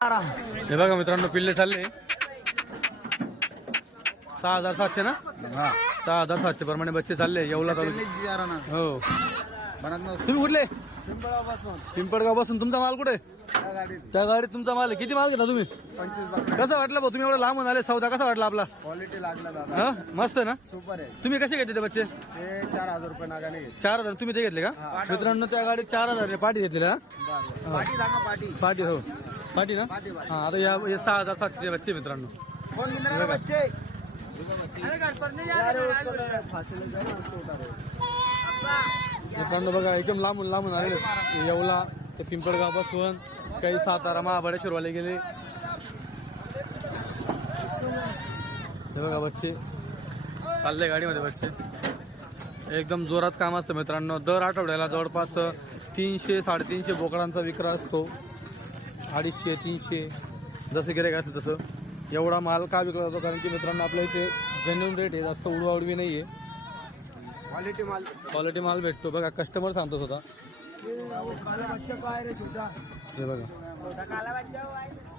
हे बघा मित्रांनो, पिल्ले चालले 6700 ना, 6700 प्रमाणे बच्चे चालले येवला तालुक्यात. हो, तुम्ही कुठले? पिंपळगाव पासून. तुमचा माल कुठे? त्या गाडीत तुमचा माल आहे. किती माल घेता तुम्ही? कसं वाटलं भाऊ, तुम्ही एवढं लांबून आले, सौदा कसा वाटला आपला? क्वालिटी लागला दादा, हा, मस्त ना. सुपर आहे. तुम्ही कसे घेतले ते बच्चे? ते 4000 रुपये नागाने घेतले. 4000 तुम्ही ते घेतले का? मित्रांनो, त्या गाडीत 4000 पाठी घेतलेला. पाटी सांगा, पाटी पाठी, हो पाठी ना. पाटी पाटी. हा, आता या 6700 बच्चे मित्रांनो. कोण घेणार बच्चे? मित्रांनो बघा, एकदम लांबून लांबून आले येवला ते पिंपळगाव पासून, काही सातारा महाबळेश्वरवाले गेले. हे बघा बच्चे चालले गाडीमध्ये. बच्चे एकदम जोरात काम असतं मित्रांनो. दर आठवड्याला जवळपास 300 350 बोकडांचा विक्रा असतो. 250 300 जसं गिऱ्हाईक असतं तसं. एवढा माल का विकला जातो? कारण की मित्रांनो, आपल्या इथे जेन्युइन रेट आहे, जास्त उडवाउडवी नाही आहे. क्वालिटी माल भेटतो. बघा, कस्टमर सांगतो स्वतः. हे बघा,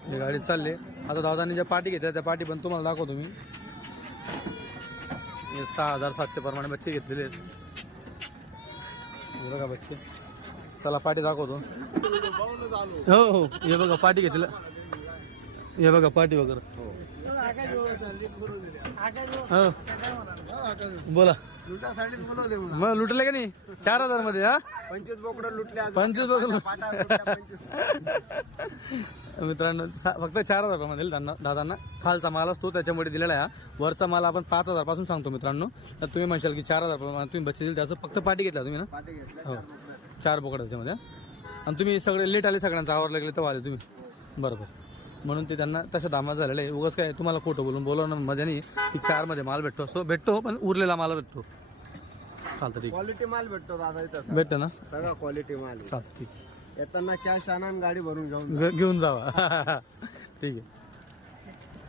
हे गाडीत चालले. आता दादांनी ज्या पाठी घेतल्या त्या पाठी पण तुम्हाला दाखवतो मी. हे 6700 प्रमाणे बच्चे घेतलेले आहेत. हे बघा बच्चे, चला पाठी दाखवतो. हो हो, हे बघा पाठी घेतलं. हे बघा पाठी वगैरे. हो, बोला. मग लुटले का नाही? 4000 मध्ये. हा, 25 बोकडं लुटले. 25 बोकडं. मित्रांनो, फक्त 4000 रुपयामध्ये त्यांना दादांना खालचा माल असतो त्याच्यामुळे दिलेला आहे. वरचा माल आपण 5000 पासून सांगतो मित्रांनो. तर तुम्ही म्हणशाल की 4000 तुम्ही बच्चे दिले, त्याचं फक्त पाठी घेतला तुम्ही ना. पाटी घेतले. हो, 4 बोकडं त्याच्यामध्ये. आणि तुम्ही सगळे लेट आले, सगळ्यांचा आवरला गेले तर आले तुम्ही. बरोबर, म्हणून ते त्यांना तशा दामात झालेलं आहे. उगाच काय तुम्हाला खोटं बोलून बोलवणं मजा नाही. की 4 मध्ये माल भेटतो, असो भेटतो, पण उरलेला माल भेटतो. चालतं, ठीक. क्वालिटी माल भेटतो दादा इथं. भेटतं ना, सगळा क्वालिटी माल. चालतं, ठीक. येताना कॅश आणा, गाडी भरून घेऊन घेऊन जावा. ठीक आहे.